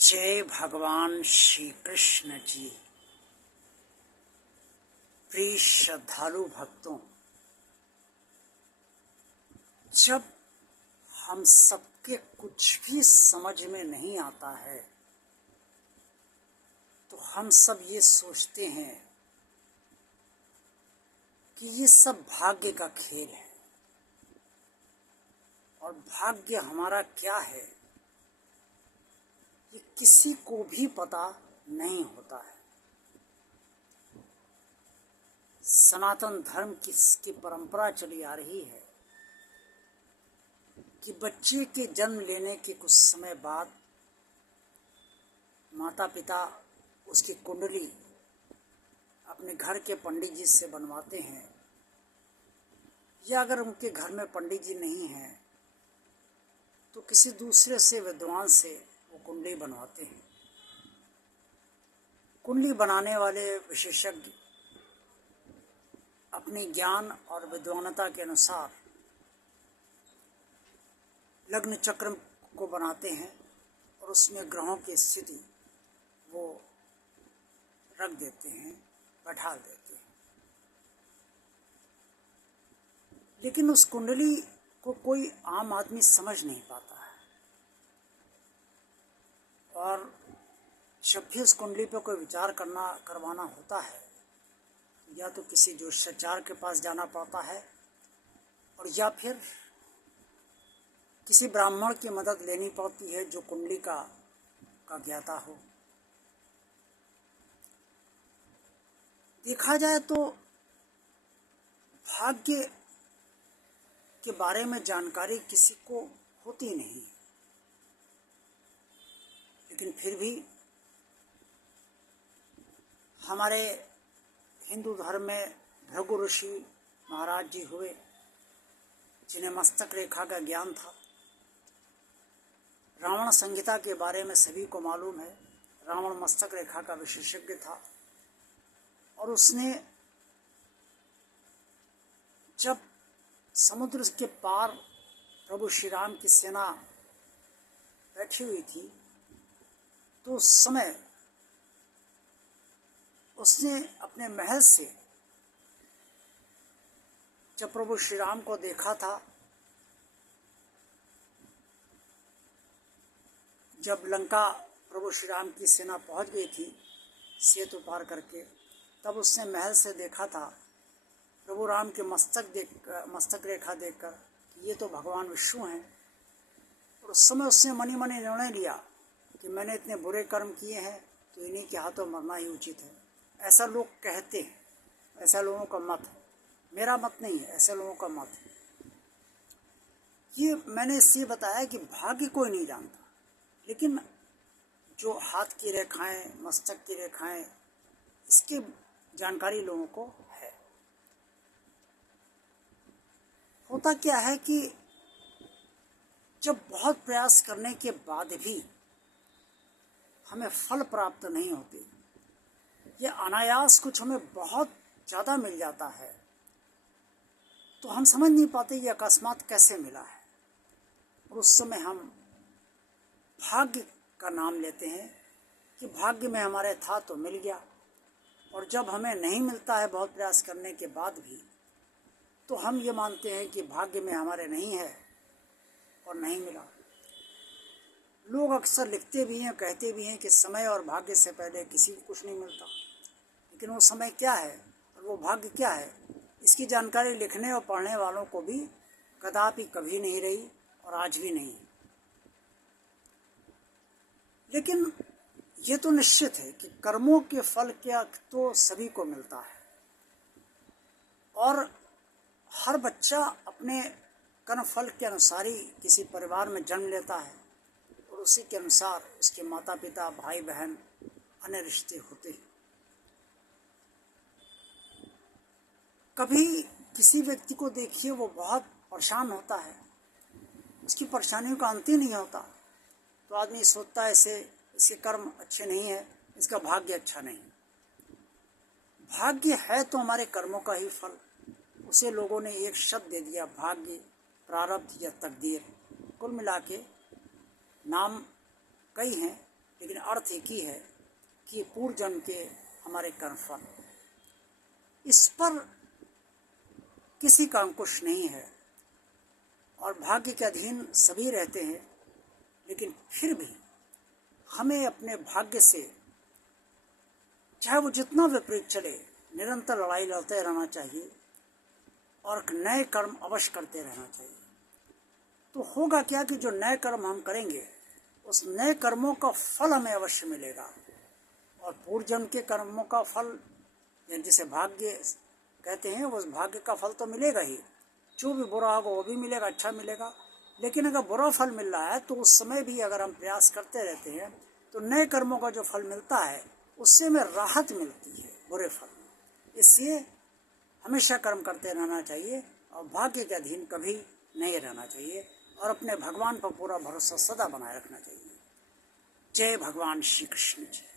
जय भगवान श्री कृष्ण जी। प्रिय श्रद्धालु भक्तों, जब हम सबके कुछ भी समझ में नहीं आता है तो हम सब ये सोचते हैं कि ये सब भाग्य का खेल है। और भाग्य हमारा क्या है ये किसी को भी पता नहीं होता है। सनातन धर्म की परंपरा चली आ रही है कि बच्चे के जन्म लेने के कुछ समय बाद माता पिता उसकी कुंडली अपने घर के पंडित जी से बनवाते हैं, या अगर उनके घर में पंडित जी नहीं हैं तो किसी दूसरे से विद्वान से वो कुंडली बनवाते हैं। कुंडली बनाने वाले विशेषज्ञ अपने ज्ञान और विद्वानता के अनुसार लग्न चक्र को बनाते हैं और उसमें ग्रहों की स्थिति वो रख देते हैं, बैठा देते हैं। लेकिन उस कुंडली को कोई आम आदमी समझ नहीं पाता है, और जब भी उस कुंडली पर कोई विचार करवाना होता है या तो किसी ज्योतिषाचार्य के पास जाना पड़ता है और या फिर किसी ब्राह्मण की मदद लेनी पड़ती है जो कुंडली का ज्ञाता हो। देखा जाए तो भाग्य के बारे में जानकारी किसी को होती नहीं, लेकिन फिर भी हमारे हिंदू धर्म में भृगु ऋषि महाराज जी हुए जिन्हें मस्तक रेखा का ज्ञान था। रावण संहिता के बारे में सभी को मालूम है, रावण मस्तक रेखा का विशेषज्ञ था। और उसने जब समुद्र के पार प्रभु श्री राम की सेना बैठी हुई थी तो उस समय उसने अपने महल से जब प्रभु श्री राम को देखा था, जब लंका प्रभु श्री राम की सेना पहुंच गई थी सेतु पार करके, तब उसने महल से देखा था प्रभु राम के मस्तक रेखा देखकर कि ये तो भगवान विष्णु हैं। और उस समय उसने मनी मनी निर्णय लिया कि मैंने इतने बुरे कर्म किए हैं तो इन्हीं के हाथों मरना ही उचित है। ऐसा लोग कहते हैं, ऐसा लोगों का मत है, मेरा मत नहीं है, ऐसे लोगों का मत है। ये मैंने इसलिए बताया कि भाग्य कोई नहीं जानता, लेकिन जो हाथ की रेखाएं, मस्तक की रेखाएं, इसकी जानकारी लोगों को है। होता क्या है कि जब बहुत प्रयास करने के बाद भी हमें फल प्राप्त नहीं होते, ये अनायास कुछ हमें बहुत ज़्यादा मिल जाता है तो हम समझ नहीं पाते ये अकस्मात कैसे मिला है। और उस समय हम भाग्य का नाम लेते हैं कि भाग्य में हमारे था तो मिल गया। और जब हमें नहीं मिलता है बहुत प्रयास करने के बाद भी, तो हम ये मानते हैं कि भाग्य में हमारे नहीं है और नहीं मिला। लोग अक्सर लिखते भी हैं, कहते भी हैं कि समय और भाग्य से पहले किसी को कुछ नहीं मिलता। लेकिन वो समय क्या है और वो भाग्य क्या है, इसकी जानकारी लिखने और पढ़ने वालों को भी कदापि कभी नहीं रही और आज भी नहीं। लेकिन ये तो निश्चित है कि कर्मों के फल क्या तो सभी को मिलता है, और हर बच्चा अपने कर्म फल के अनुसार ही किसी परिवार में जन्म लेता है और उसी के अनुसार उसके माता पिता, भाई बहन, अन्य रिश्ते होते हैं। कभी किसी व्यक्ति को देखिए वो बहुत परेशान होता है, उसकी परेशानियों का अंत ही नहीं होता, तो आदमी सोचता है इसके कर्म अच्छे नहीं है, इसका भाग्य अच्छा नहीं। भाग्य है तो हमारे कर्मों का ही फल। उसे लोगों ने एक शब्द दे दिया, भाग्य, प्रारब्ध या तकदीर। कुल मिला के नाम कई हैं, लेकिन अर्थ एक ही है कि पूर्व जन्म के हमारे कर्मफल, इस पर किसी का अंकुश नहीं है और भाग्य के अधीन सभी रहते हैं। लेकिन फिर भी हमें अपने भाग्य से, चाहे वो जितना विपरीत चले, निरंतर लड़ाई लड़ते रहना चाहिए और नए कर्म अवश्य करते रहना चाहिए। तो होगा क्या कि जो नए कर्म हम करेंगे उस नए कर्मों का फल हमें अवश्य मिलेगा, और पूर्व जन्म के कर्मों का फल जिसे भाग्य कहते हैं उस भाग्य का फल तो मिलेगा ही। जो भी बुरा होगा वो भी मिलेगा, अच्छा मिलेगा। लेकिन अगर बुरा फल मिल रहा है तो उस समय भी अगर हम प्रयास करते रहते हैं तो नए कर्मों का जो फल मिलता है उससे हमें राहत मिलती है बुरे फल। इसलिए हमेशा कर्म करते रहना चाहिए और भाग्य के अधीन कभी नहीं रहना चाहिए और अपने भगवान पर पूरा भरोसा सदा बनाए रखना चाहिए। जय भगवान श्री कृष्ण। जय।